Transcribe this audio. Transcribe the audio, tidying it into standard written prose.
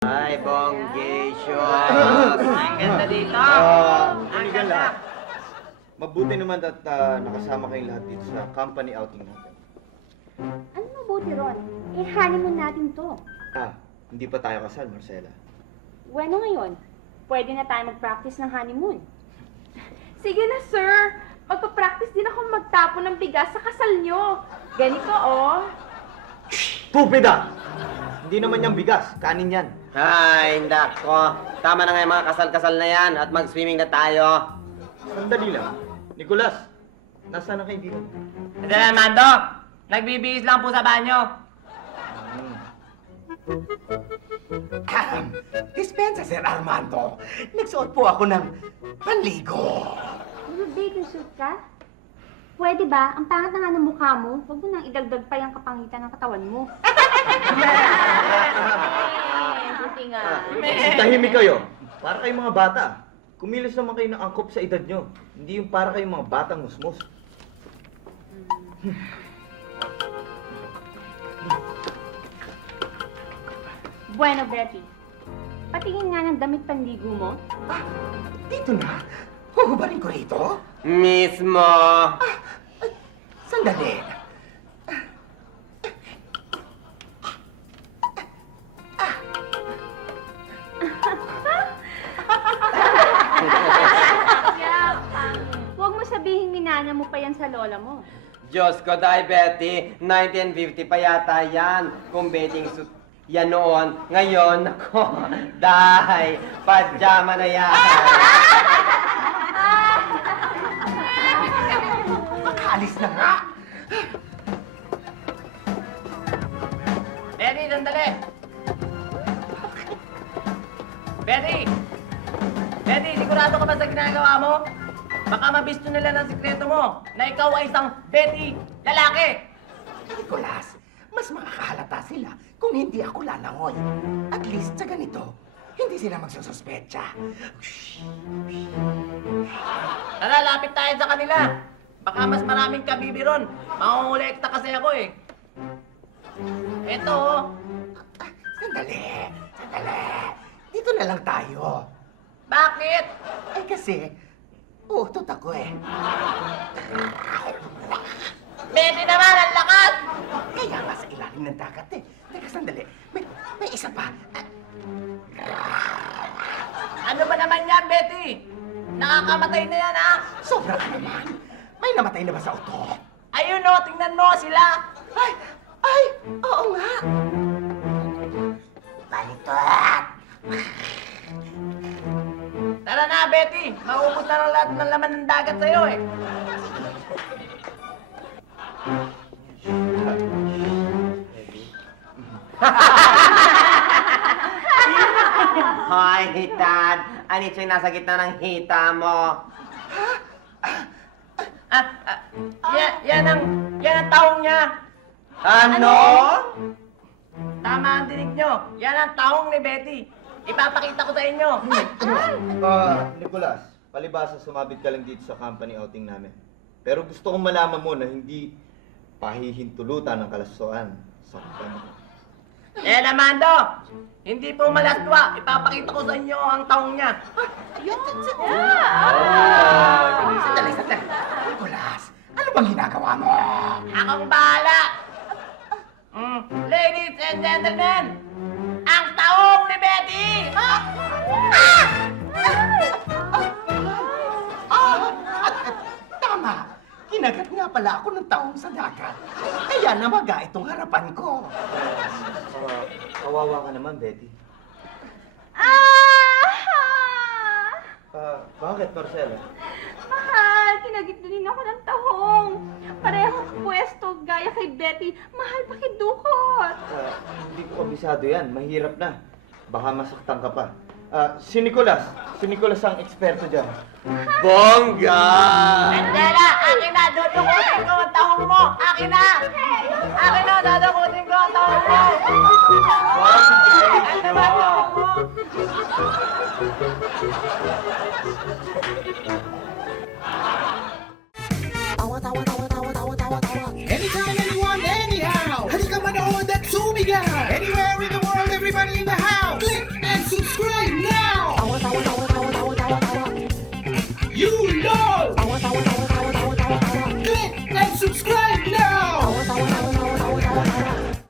Ay, bonggation! Ang ganda dito! Ang ganda! Mabuti naman at nakasama kayong lahat dito sa company outing natin. Ano mabuti ron? Eh, honeymoon natin to. Hindi pa tayo kasal, Marcela. Bueno ngayon, pwede na tayo mag-practice ng honeymoon. Sige na, sir. Magpa-practice din ako magtapon ng bigas sa kasal nyo. Ganito, oh. Tupida! Hindi naman yung bigas, kanin yan. Ay, nako. Tama na nga yung mga kasal-kasal na yan at mag-swimming na tayo. Sandali lang. Nicolas, nasaan ang kaibigan mo? Hindi na, Mando. Nagbibihis lang po sa banyo. Dispensa, Sir Armando. Nagsuot po ako ng panligo. Bathing suit ka? Pwede ba? Ang pangat na nga ng mukha mo. Huwag mo nang idagdag pa yung kapangitan ng katawan mo. Buti nga. Tahimik kayo. Para kayong mga bata. Kumilos naman kayo ng angkop sa edad nyo. Hindi yung para kayong mga batang musmos. Bueno, Betty. Patingin nga ng damit panligo mo. Dito na. Huhubarin ko rito. Mismo. Sandali. Huwag mo sabihin minana mo pa yan sa lola mo. Diyos ko, Day Betty. 1950 pa yata yan. Kung bathing suit yan noon. Ngayon, ako, Day, pajama na yan. Makaalis na nga. Betty, sandali! Betty! Betty, sigurado ka ba sa ginagawa mo? Baka mabisto nila ng sikreto mo na ikaw ay isang Betty lalaki! Nicolas, mas makakahalata sila kung hindi ako lalangoy. At least sa ganito, hindi sila magsususpecha. Tara, lapit tayo sa kanila. Baka mas maraming kabibi ron. Mangungulekta kasi ako eh. Eto, oh. Sandali. Dito na lang tayo. Bakit? Ay kasi, utot ako eh. Betty naman, ang lakas! Kaya nga sa ilalim ng dagat eh. Teka, sandali. May isa pa. Ano ba naman yan, Betty? Nakakamatay na yan, ha? Sobra ka naman. May namatay na ba sa utot? Ayun, oh, tingnan mo sila. Ay, oo nga. Balitot. Tara na, Betty. Maubos na ng lahat ng laman ng dagat sa'yo, eh. Hoy, hitad. Anit yung nasa gitna ng hita mo. Yan ang taong niya. Ano? Tama ang dinig nyo. Yan ang taong ni Betty. Ipapakita ko sa inyo. Nicolas, palibasa sumabit ka lang dito sa company outing namin. Pero gusto kong malaman mo na hindi pahihintulutan ng kalaswaan sa company. Amando! Hindi po malaswa. Ipapakita ko sa inyo ang taong niya. Sandali. Nicolas, ano bang ginagawa mo? Akong bahala. Ladies and gentlemen, ang taong ni Betty! Tama. Kinagat nga pala ako ng taong sa dagat. Kaya namaga itong harapan ko. Kawawa ka naman, Betty. Bakit, Marcela? Mahal, kinagit din ako ng tahong. Parehong pwesto, gaya kay Betty. Mahal, pakidukot. Hindi ko kabisado yan. Mahirap na. Baka masaktan ka pa. Si Nicolas ang eksperto dyan. Bongga! Angela, akin na! Dudukutin ko ang tahong mo! Akin na! Akin na! Dudukutin ko ang tahong mo! Ano ba ang tahong mo? Anytime, anyone, anyhow. Halika manood at sumigaw. Anywhere in the world, everybody in the house. Click! tawa, tawa, tawa.